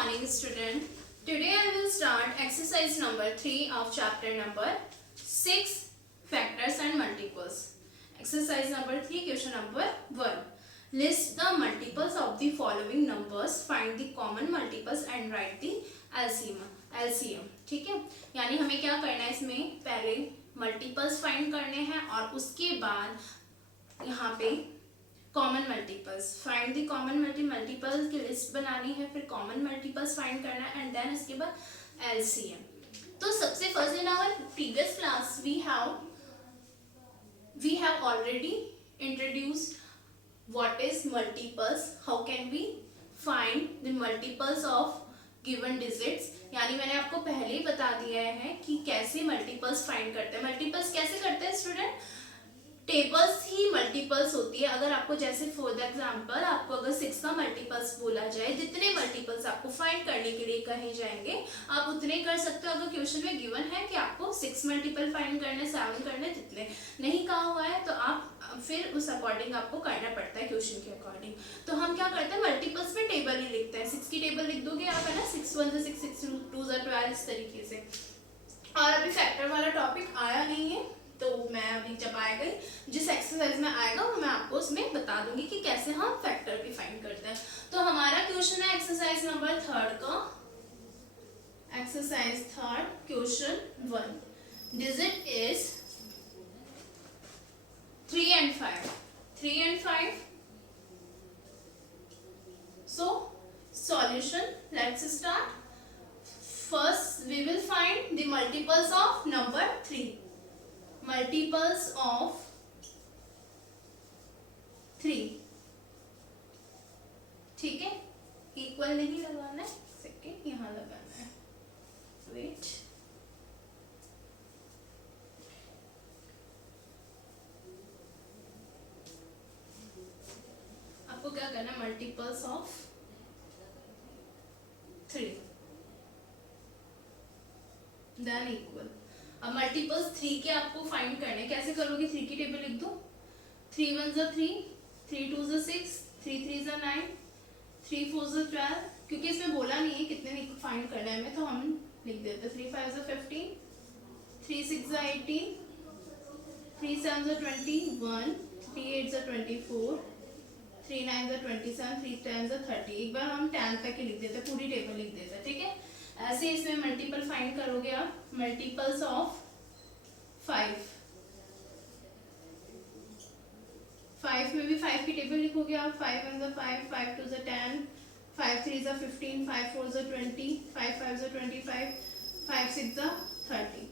morning, student. Today I will start exercise number 3 of chapter number 6, factors and multiples. Exercise number 3, question number 1. List the multiples of the following numbers, find the common multiples and write the LCM. ठीक है, यानी हमें क्या करना है, इसमें पहले multiples find करने हैं और उसके बाद यहाँ पे common multiples, find the common multiples की लिस्ट बनानी है, फिर कॉमन मल्टीपल्स फाइंड करना है एंड देन इसके बाद एलसीएम. तो सबसे first in our previous class we have already introduced what is multiples, how can we find the multiples of given digits. यानी मैंने आपको पहले ही बता दिया है कि कैसे मल्टीपल्स फाइंड करते हैं. मल्टीपल्स कैसे करते हैं स्टूडेंट, टेबल्स ही मल्टीपल्स होती है. अगर आपको जैसे फॉर एग्जांपल आपको अगर 6 का मल्टीपल्स बोला जाए, जितने मल्टीपल्स आपको फाइंड करने के लिए कहे जाएंगे आप उतने कर सकते हो. अगर क्वेश्चन में गिवन है कि आपको 6 मल्टीपल फाइंड करने, 7 करने, जितने नहीं कहा हुआ है तो आप फिर उस अकॉर्डिंग आपको करना पड़ता है क्वेश्चन के अकॉर्डिंग. तो हम क्या करते हैं, मल्टीपल्स में टेबल ही लिखते हैं. 6 की टेबल लिख दोगे आप, है ना, 6 1 6 6 2 12 इस तरीके से. और अभी फैक्टर वाला टॉपिक आया नहीं है तो मैं अभी जब आएगा, जिस एक्सरसाइज में आएगा वो मैं आपको उसमें बता दूंगी कि कैसे हम फैक्टर भी फाइंड करते हैं. तो हमारा क्वेश्चन है एक्सरसाइज नंबर 3 का, exercise 3 question 1. Digit is 3 and 5. 3 and 5. So solution, let's start. First we will find the multiples of number 3. Multiples of 3. ठीक है, इक्वल नहीं लगाना है, सेकेंड यहाँ लगाना है. वेट, आपको क्या करना है, मल्टीपल्स ऑफ 3 देन इक्वल. अब मल्टीपल्स 3 के आपको फाइंड करने, कैसे करोगे, 3 की टेबल लिख दो. 3 1 3, 3 2 6, 3 3 9, 3 4 12. क्योंकि इसमें बोला नहीं है कितने फाइंड करना है हमें, तो हम लिख देते 3 5 15, 3 6 18, 3 7 21, 3 8 24, 3 9 27, 3 10 30. एक बार हम 10 तक ही लिख देते, पूरी टेबल लिख देते. ठीक है, ऐसे इसमें मल्टीपल फाइंड करोगे आप. Multiples of 5. 5 में भी 5 की टेबल लिखोगे आप. 5 1 5, 5 2 10, 5 3 15, 5 4 20, 5 5 25, 5 6 30.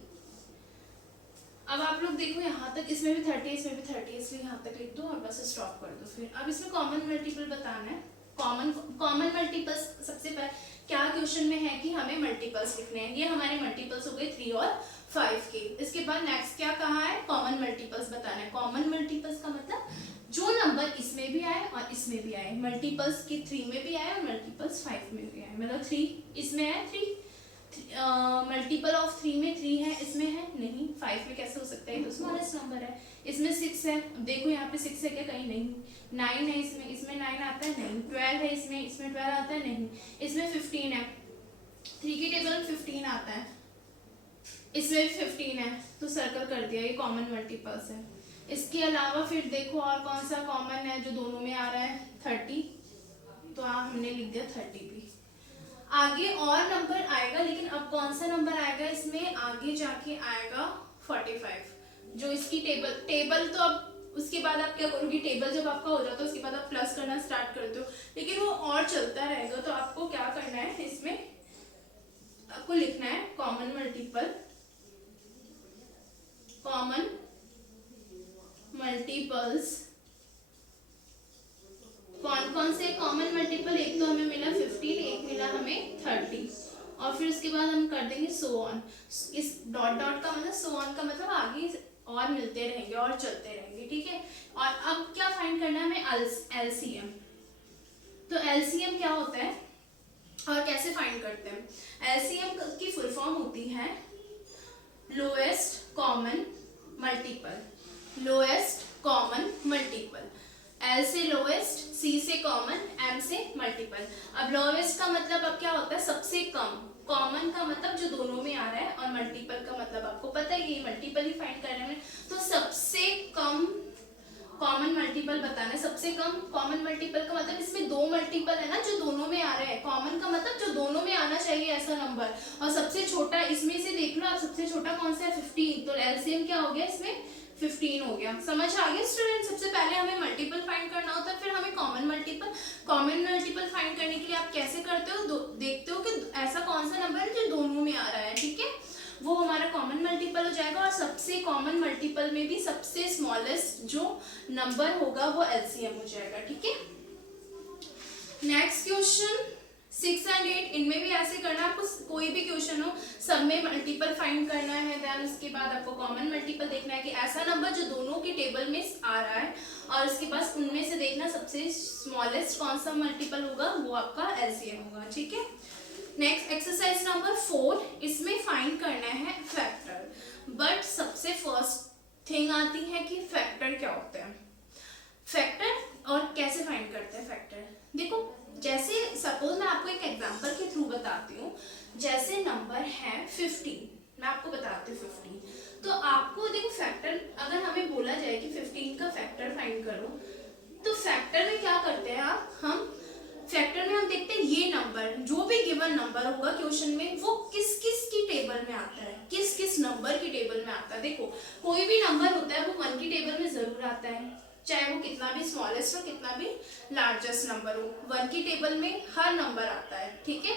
अब आप लोग देखो यहाँ तक, इसमें भी 30, इसमें भी 30, इसलिए यहाँ तक लिख दो और बस स्टॉप कर दो. फिर अब इसमें कॉमन मल्टीपल बताना है. कॉमन मल्टीपल्स सबसे पहले क्या क्वेश्चन में है कि हमें मल्टीपल्स लिखने हैं. ये हमारे मल्टीपल्स हो गए 3 और 5 के. इसके बाद नेक्स्ट क्या कहा है, कॉमन मल्टीपल्स बताना है. कॉमन मल्टीपल्स का मतलब जो नंबर इसमें भी आए और इसमें भी आए. मल्टीपल्स की 3 में भी आए और मल्टीपल्स 5 में भी आए. मतलब 3 इसमें है, 3 मल्टीपल ऑफ 3 में 3 है, इसमें है नहीं. 5 में कैसे हो सकता है, तो स्मॉलेस्ट नंबर है. इसमें 6 है, देखो यहाँ पे 6 है क्या, कहीं नहीं. 9 है, इसमें 9 आता है नहीं. 12 है, इसमें 12 आता है नहीं. इसमें 15 है, 3 की टेबल में 15 आता है, इसमें भी 15 है, तो सर्कल कर दिया. ये कॉमन मल्टीपल्स है. इसके अलावा फिर देखो और कौन सा कॉमन है जो दोनों में आ रहा है, 30. तो हमने लिख दिया 30 भी. आगे और नंबर आएगा, लेकिन अब कौन सा नंबर आएगा इसमें, आगे जाके आएगा 45. जो इसकी टेबल तो अब उसके बाद आप क्या करोगे, टेबल जब आपका हो जाता है उसके बाद आप प्लस करना स्टार्ट करते हो, लेकिन वो और चलता रहेगा. तो आपको क्या करना है, इसमें आपको लिखना है कॉमन मल्टीपल. कॉमन मल्टीपल्स कौन कौन से कॉमन मल्टीपल, एक तो हमें मिला 15, एक मिला हमें 30. और फिर उसके बाद हम कर देंगे सो ऑन. इस डॉट डॉट का मतलब, सो ऑन का मतलब आगे और मिलते रहेंगे और चलते रहेंगे. ठीक है, और अब क्या फाइंड करना है हमें, एलसीएम. तो एलसीएम क्या होता है और कैसे फाइंड करते हैं. एलसीएम की फुल फॉर्म होती है lowest common multiple. Lowest common multiple, L से लोएस्ट, सी से कॉमन, एम से मल्टीपल. अब अब लोवेस्ट का मतलब अब क्या होता है, सबसे कम। कॉमन का मतलब जो दोनों में आ रहा है, और मल्टीपल का मतलब आपको पता है ये मल्टीपल ही फाइंड करने में, तो सबसे कम कॉमन मल्टीपल बताना है। सबसे कम कॉमन मल्टीपल का मतलब इसमें दो मल्टीपल है ना जो दोनों में आ रहे हैं। कॉमन का मतलब जो दोनों में आना चाहिए ऐसा नंबर, और सबसे छोटा इसमें से देख लो आप, सबसे छोटा कौन सा है, 15, तो एलसीएम क्या हो गया इसमें, 15 हो गया। समझ आ गया स्टूडेंट? सबसे पहले हमें मल्टीपल फाइंड करना होता है, फिर हमें common multiple. Common multiple find करने के लिए आप कैसे करते हो, देखते हो कि ऐसा कौन सा नंबर है जो दोनों में आ रहा है, ठीक है, वो हमारा कॉमन मल्टीपल हो जाएगा। और सबसे कॉमन मल्टीपल में भी सबसे स्मॉलेस्ट जो नंबर होगा वो एलसीएम हो जाएगा, ठीक है। नेक्स्ट क्वेश्चन 6 एंड 8, इनमें भी ऐसे करना है आपको। कोई भी क्वेश्चन हो सब में मल्टीपल फाइंड करना है, देन उसके बाद आपको कॉमन मल्टीपल देखना है कि ऐसा नंबर जो दोनों के टेबल में आ रहा है, और उसके पास उनमें से देखना सबसे स्मॉलेस्ट कौन सा मल्टीपल होगा, वो आपका एलसीएम होगा, ठीक है। नेक्स्ट एक्सरसाइज नंबर 4, इसमें फाइंड करना है फैक्टर, बट सबसे फर्स्ट थिंग आती है कि फैक्टर क्या होता है। फैक्टर और कैसे फाइंड करते हैं फैक्टर, देखो जैसे सपोज मैं आपको एक एग्जांपल के थ्रू बताती हूँ। जैसे नंबर है 15, मैं आपको बताती हूँ 15, तो आपको देखो फैक्टर अगर हमें बोला जाए कि 15 का फैक्टर फाइंड करो, तो फैक्टर में क्या करते हैं हम फैक्टर में हम देखते हैं ये नंबर, जो भी गिवन नंबर होगा क्वेश्चन में, वो किस किस की टेबल में आता है, किस किस नंबर की टेबल में आता है। देखो कोई भी नंबर होता है वो 1 की टेबल में जरूर आता है, चाहे वो कितना भी स्मॉलेस्ट हो कितना भी लार्जेस्ट नंबर हो, 1 की टेबल में हर नंबर आता है, ठीक है।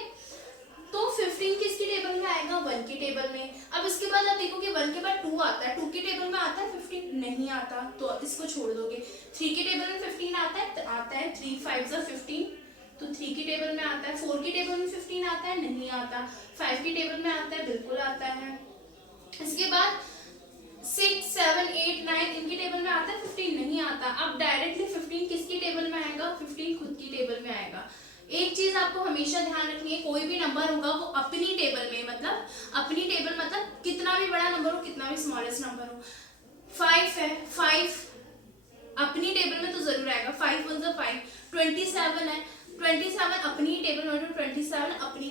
तो 15 किसकी टेबल में आएगा, 1 की टेबल में। अब इसके बाद आप देखो कि 1 के बाद 2 आता है, 2 की टेबल में आता है 15, नहीं आता, तो इसको छोड़ दोगे। 3 की टेबल में 15 आता है 3 5 15, तो 3 की टेबल में आता है। 4 की टेबल में 15 आता है, नहीं आता। 5 की टेबल में आता है, बिल्कुल आता है। इसके बाद 6 7 8 9 इनकी टेबल में आता है, 15 नहीं आता। अब डायरेक्टली 15 किसकी टेबल में आएगा, 15 खुद की टेबल में आएगा। एक चीज आपको हमेशा ध्यान रखनी है, कोई भी नंबर होगा वो अपनी टेबल में, मतलब अपनी टेबल मतलब कितना भी बड़ा नंबर हो कितना भी स्मॉलेस्ट नंबर हो। 5 है, 5 अपनी टेबल में तो जरूर आएगा, 5 1 5। 27 है, 27 अपनी टेबल में, 27 अपनी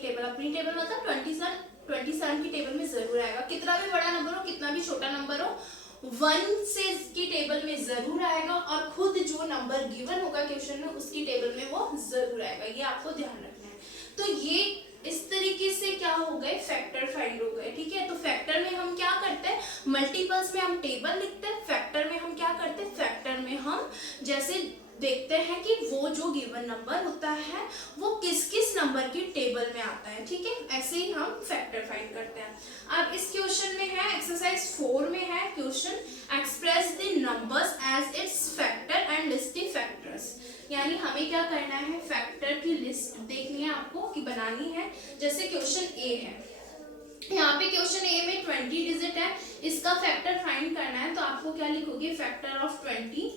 टेबल मतलब 27 की टेबल में जरूर आएगा। कितना भी बड़ा नंबर हो कितना भी छोटा नंबर हो, 1 से की टेबल में जरूर आएगा, और खुद जो नंबर गिवन होगा क्वेश्चन में उसकी टेबल में वो जरूर आएगा, ये आपको ध्यान रखना है। तो ये इस तरीके से क्या हो गए, फैक्टर फाइंड हो गए, ठीक है। तो फैक्टर में हम क्या करते हैं, मल्टीपल्स में हम टेबल लिखते हैं, फैक्टर में हम क्या करते हैं, फैक्टर में हम जैसे देखते हैं कि वो जो गिवन नंबर होता है वो किस किस नंबर की टेबल में आता है, ठीक है। ऐसे ही हम फैक्टर फाइंड करते हैं। अब इस क्वेश्चन में है एक्सरसाइज 4 में है question, express the numbers as its factor and list the factors. यानी हमें क्या करना है, फैक्टर की लिस्ट देखनी है आपको कि बनानी है। जैसे क्वेश्चन ए है, यहाँ पे क्वेश्चन ए में 20 डिजिट है, इसका फैक्टर फाइंड करना है, तो आपको क्या लिखोगे, फैक्टर ऑफ 20।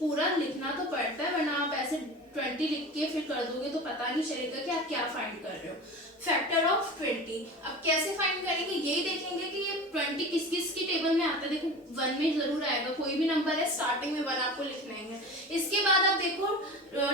पूरा लिखना तो पड़ता है, वरना आप ऐसे 20 लिख के फिर कर दोगे तो पता नहीं चलेगा कि आप क्या फाइंड कर रहे हो। फैक्टर ऑफ 20 अब कैसे फाइंड करेंगे, यही देखेंगे कि ये 20 किस किस की टेबल में आता है। देखो 1 में जरूर आएगा, कोई भी नंबर है स्टार्टिंग में 1 आपको लिखना है। इसके बाद आप देखो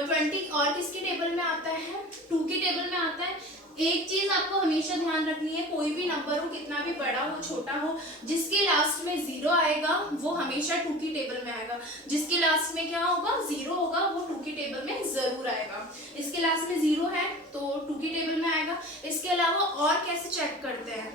20 और किसकी टेबल में आता है, 2 की टेबल में आता है। एक चीज आपको हमेशा ध्यान रखनी है, कोई भी नंबर हो कितना भी बड़ा हो छोटा हो, जिसके लास्ट में 0 आएगा वो हमेशा 2 की टेबल में आएगा। जिसके लास्ट में क्या होगा, 0 होगा, वो 2 की टेबल में जरूर आएगा। इसके लास्ट में 0 है तो 2 की टेबल में आएगा। इसके अलावा और कैसे चेक करते हैं,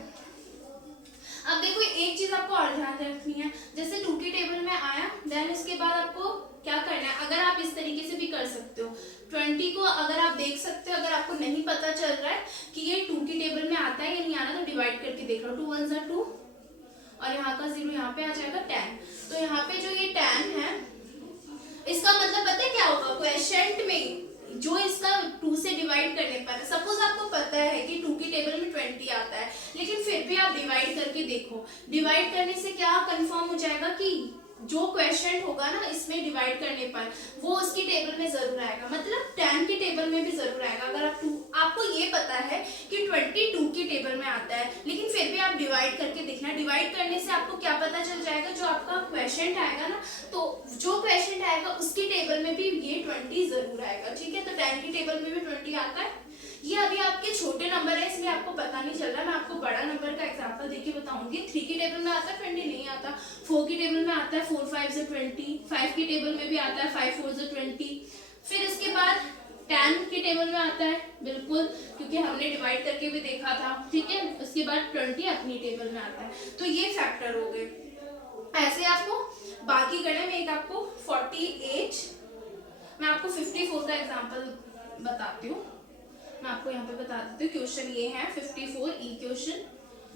अब देखो एक चीज आपको और ध्यान रखनी है, जैसे 2 की टेबल में आया, देन इसके बाद आपको क्या करना है, अगर आप इस तरीके से भी कर सकते हो, 20 को अगर आप देख सकते हो, अगर आपको नहीं पता चल रहा है कि ये 2 की टेबल में आता है या नहीं आना, तो डिवाइड करके देख लो, 2 1 2 और यहाँ का 0 यहाँ पे आ जाएगा 10। तो यहाँ पे जो ये 10 है, इसका मतलब पता है क्या होगा, क्वेश्चन में जो इसका 2 से डिवाइड करने पर, सपोज आपको पता है कि 2 की टेबल में 20 आता है, लेकिन फिर भी आप डिवाइड करके देखो, डिवाइड करने से क्या कंफर्म हो जाएगा कि जो क्वेश्चन होगा ना इसमें डिवाइड करने पर वो उसकी टेबल में जरूर आएगा, मतलब 10 की टेबल में भी जरूर आएगा। अगर आप आपको ये पता है कि 22 की टेबल में आता है, लेकिन फिर भी आप डिवाइड करके देखना, डिवाइड करने से आपको क्या पता चल जाएगा, जो आपका क्वेश्चन आएगा ना, तो जो क्वेश्चन आएगा उसकी टेबल में भी ये 20 जरूर आएगा, ठीक है। तो 10 की टेबल में भी 20 आता है, अभी आपके छोटे नंबर है इसलिए आपको पता नहीं चल रहा, मैं आपको बड़ा नंबर का एग्जांपल देके बताऊंगी। 3 की टेबल में आता है 20 नहीं आता, 4 की टेबल में आता है 4 5 से 20, 5 की टेबल में भी आता है 5 4 से 20, फिर इसके बाद 10 की टेबल में आता है बिल्कुल, क्योंकि हमने डिवाइड करके भी देखा था, ठीक है। उसके बाद 20 अपनी टेबल में आता है। तो ये फैक्टर हो गए। ऐसे आपको बाकी करने में, एक आपको 48, मैं आपको 54 का एग्जांपल बताती हूँ। मैं आपको यहाँ पे बता देती हूँ, क्वेश्चन ये है 54 ई क्वेश्चन।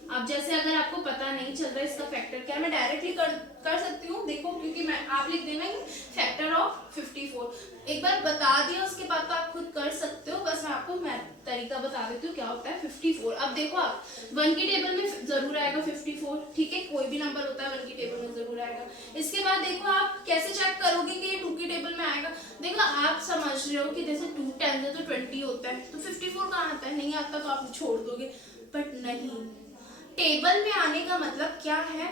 अब जैसे अगर आपको पता नहीं चल रहा इसका फैक्टर क्या है, मैं डायरेक्टली कर सकती हूँ, देखो, क्योंकि मैं आप लिख देना ही फैक्टर ऑफ 54। एक बार बता दिया उसके बाद तो आप खुद कर सकते हो, बस मैं आपको तरीका बता देती हूँ क्या होता है 54। अब देखो आप 1 की टेबल में जरूर आएगा 54, ठीक है, कोई भी नंबर होता है 1 की टेबल में जरूर आएगा। इसके बाद देखो आप कैसे चेक करोगे कि ये 2 की टेबल में आएगा। देखो आप समझ रहे हो कि जैसे 2 10 से तो 20 होता है, तो 54 कहाँ आता है, नहीं आता तो आप छोड़ दोगे, बट नहीं, टेबल में आने का मतलब क्या है,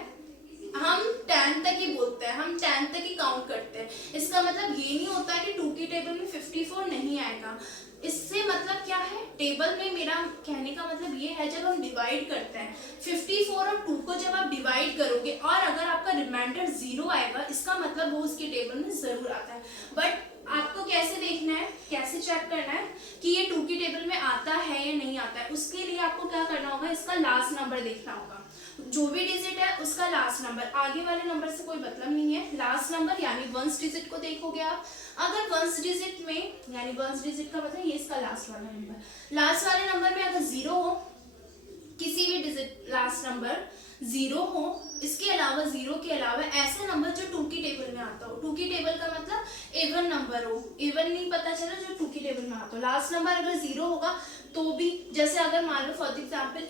हम 10 तक ही बोलते हैं, हम 10 तक ही काउंट करते हैं। इसका मतलब ये नहीं होता है कि 2 की टेबल में 54 नहीं आएगा। इससे मतलब क्या है, टेबल में मेरा कहने का मतलब ये है, जब हम डिवाइड करते हैं 54 और 2 को जब आप डिवाइड करोगे और अगर आपका रिमाइंडर 0 आएगा, इसका मतलब वो उसके टेबल में जरूर आता है। बट आपको कैसे देखना है, कैसे चेक करना है कि ये 2 की टेबल में आता है या नहीं आता है, उसके लिए आपको क्या करना होगा, इसका लास्ट नंबर देखना होगा। जो भी डिजिट है उसका लास्ट नंबर, आगे वाले नंबर से कोई मतलब नहीं है, लास्ट नंबर यानी वंस डिजिट को देखोगे आप। अगर वंस डिजिट में, यानी वंस डिजिट का मतलब ये इसका लास्ट वाला नंबर, लास्ट वाले नंबर में अगर 0 हो, किसी भी डिजिट लास्ट नंबर 0 हो, इसके अलावा 0 के अलावा ऐसा नंबर जो 2 की टेबल में आता हो। 2 की टेबल का मतलब इवन नंबर हो, इवन नहीं पता चला, जो 2 की टेबल में आता हो। लास्ट नंबर अगर 0 होगा तो भी, जैसे अगर मान लो फॉर एग्जांपल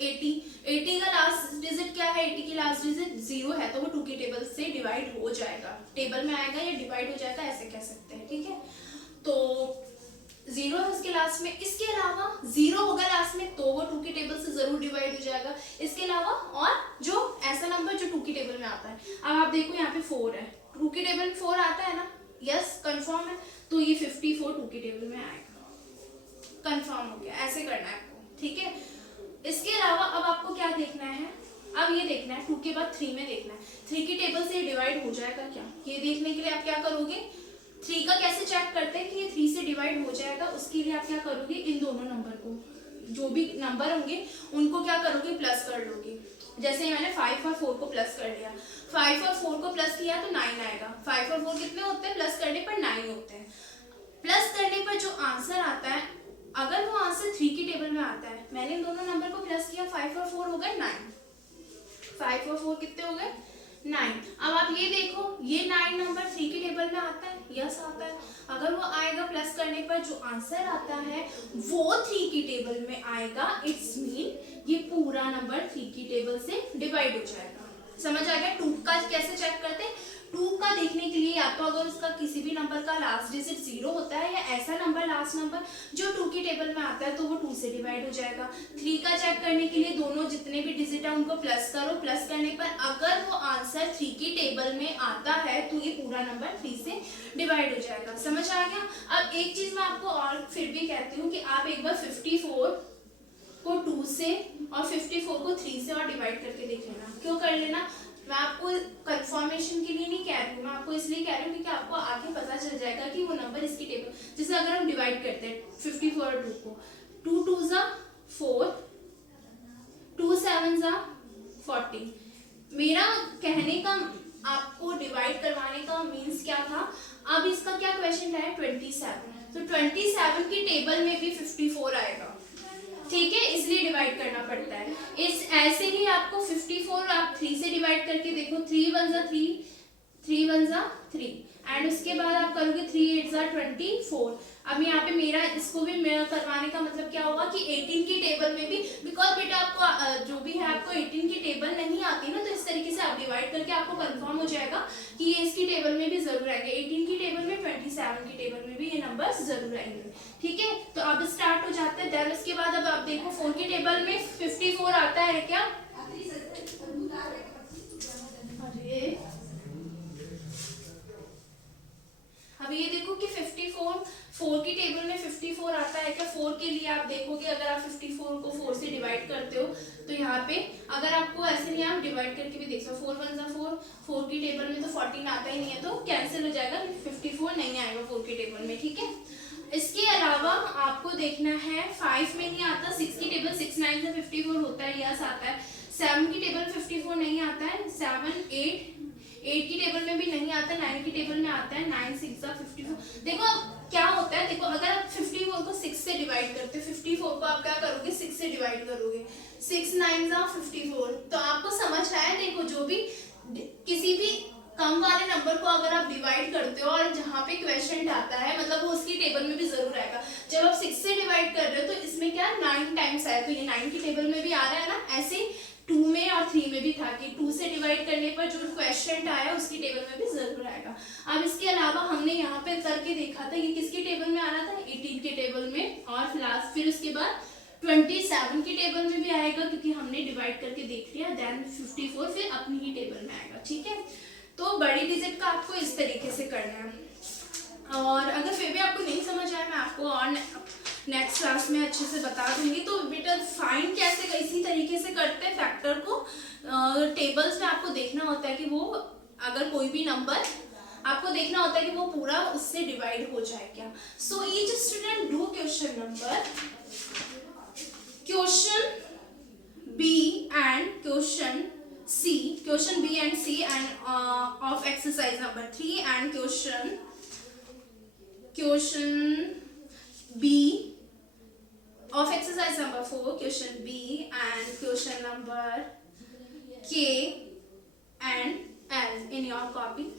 80 का लास्ट डिजिट क्या है, 80 की लास्ट डिजिट 0 है, तो वो 2 की टेबल से डिवाइड हो जाएगा, टेबल में आएगा या डिवाइड हो जाएगा, ऐसे कह सकते हैं, ठीक है। तो 0 है उसके लास्ट में, इसके अलावा 0 होगा लास्ट में तो वो 2 की टेबल से जरूर डिवाइड हो जाएगा। इसके अलावा और जो ऐसा नंबर जो 2 की टेबल में आता है, अब आप देखो यहाँ पे 4 है, 2 की टेबल में 4 आता है ना, यस कंफर्म है, तो ये 54 2 की टेबल में आएगा, कंफर्म हो गया। ऐसे करना है आपको, ठीक है। इसके अलावा अब आपको क्या देखना है, अब ये देखना है 2 के बाद 3 में देखना है, 3 की टेबल से डिवाइड हो जाएगा क्या, ये देखने के लिए आप क्या करोगे, 3 का कैसे चेक करते हैं कि ये 3 से डिवाइड हो जाएगा, उसके लिए आप क्या करोगे, इन दोनों नंबर को, जो भी नंबर होंगे उनको क्या करोगे, प्लस कर लोगे। जैसे मैंने 5 और 4 को प्लस कर लिया, 5 और 4 को प्लस किया तो 9 आएगा। 5 और 4 कितने होते हैं, प्लस करने पर 9 होते हैं। प्लस करने पर जो आंसर आता है, अगर वो आंसर 3 की टेबल में आता है, मैंने इन दोनों नंबर को प्लस किया, 5 और 4 हो गए 9, 5 और 4 कितने हो गए 9। अब आप ये देखो, ये 9 नंबर 3 की टेबल में आता है, यस आता है। अगर वो आएगा प्लस करने पर जो आंसर आता है वो 3 की टेबल में आएगा, इट्स मीन ये पूरा नंबर 3 की टेबल से डिवाइड हो जाएगा। समझ आ गया। 2 का कैसे चेक करते हैं, 2 का देखने के लिए या तो अगर उसका किसी भी नंबर का लास्ट डिजिट 0 होता है, या ऐसा नंबर लास्ट नंबर जो 2 की टेबल में आता है तो वो 2 से डिवाइड हो जाएगा। 3 का चेक करने के लिए दोनों जितने भी डिजिट है उनको प्लस करो, प्लस करने पर अगर वो आंसर 3 की टेबल में आता है तो ये पूरा नंबर 3 से डिवाइड हो जाएगा। समझ आ गया। अब एक चीज मैं आपको और फिर भी कहती हूँ कि आप एक बार 54 को 2 से और 54 को 3 से और डिवाइड करके देख लेना। क्यों कर लेना, मैं आपको कंफर्मेशन के लिए नहीं कह रही हूँ, मैं आपको इसलिए कह रही हूँ क्योंकि आपको आगे पता चल जाएगा कि वो नंबर इसकी टेबल, जैसे अगर हम डिवाइड करते हैं 54 और 2 को, 2 2 जा 4, 2 7 जा 40। मेरा कहने का, आपको डिवाइड करवाने का मीन्स क्या था। अब इसका क्या क्वेश्चन है 27, तो 27 की टेबल में भी 54 आएगा, ठीक है, इसलिए डिवाइड करना पड़ता है। इस ऐसे ही आपको 54 आप 3 से डिवाइड करके देखो, 3 1 जा 3, 3 1 जा 3, एंड उसके बाद आप करोगे 3 8 जा 24। अब यहाँ पे मेरा इसको भी करवाने का मतलब क्या होगा कि 18 की टेबल में भी, बिकॉज बेटा आपको जो भी है आपको 18 की टेबल नहीं आती ना, तो इस तरीके से आप डिवाइड करके आपको कंफर्म हो जाएगा कि ये इसकी टेबल में भी जरूर आएंगे, 18 की टेबल में, 27 की टेबल में भी ये नंबर्स जरूर आएंगे, ठीक है। तो अब स्टार्ट हो जाते हैं। देन उसके बाद अब आप देखो 4 की टेबल में 54 आता है क्या, अरे अब ये देखो कि 54 4 की टेबल में 54 आता है क्या, 4 54 के लिए आप देखोगे, अगर आप 54 को 4 से डिवाइड करते हो तो यहाँ पे अगर आपको ऐसे नहीं, आप डिवाइड करके भी देख सकते हो, 4 1 4, 4 की टेबल में तो 14 आता ही नहीं है, तो कैंसिल हो जाएगा, 54 नहीं आएगा 4 की टेबल में, ठीक है। इसके अलावा आपको देखना है 5 में नहीं आता, 6 की टेबल 6 9 से 54 होता है, यस आता है। 7 की टेबल 54 नहीं आता है, 7 8 की टेबल में भी नहीं आता, 9 की टेबल में आता है, 9 6 54। देखो अब क्या होता है, देखो अगर आप 54 को 6 से डिवाइड करते हो, 54 को आप क्या करोगे 6 से डिवाइड करोगे, 6 9 54, तो आपको समझ आया। देखो जो भी किसी भी कम वाले नंबर को अगर आप डिवाइड करते हो और जहाँ पे क्वेश्चन आता है, मतलब वो उसकी टेबल में भी जरूर आएगा। जब आप 6 से डिवाइड कर रहे हो तो इसमें क्या 9 टाइम्स आया, तो ये 9 की टेबल में भी आ रहा है ना, ऐसे 2 में और 3 में भी था कि 2 से डिवाइड करने पर जो क्वेश्चन आया उसकी टेबल में भी जरूर आएगा। अब इसके अलावा हमने यहाँ पे करके देखा था, ये किसकी टेबल में आ रहा था, 18 के टेबल में, और लास्ट फिर उसके बाद 27 की टेबल में भी आएगा क्योंकि हमने डिवाइड करके देख लिया, देन 54 फिर अपनी ही टेबल में आएगा, ठीक है। तो बड़ी डिजिट का आपको इस तरीके से करना है। और अगर फिर भी आपको नहीं समझ आया, मैं आपको और नेक्स्ट क्लास में अच्छे से बता दूंगी। तो बेटा फाइंड कैसे इसी तरीके से करते हैं फैक्टर को। टेबल्स में आपको देखना होता है कि वो अगर कोई भी नंबर आपको देखना होता है कि वो पूरा उससे डिवाइड हो जाए क्या। So each student do question number, question B and question C, question B and C and of exercise number 3 and question B of exercise number 4, question B and question number K and L in your copy.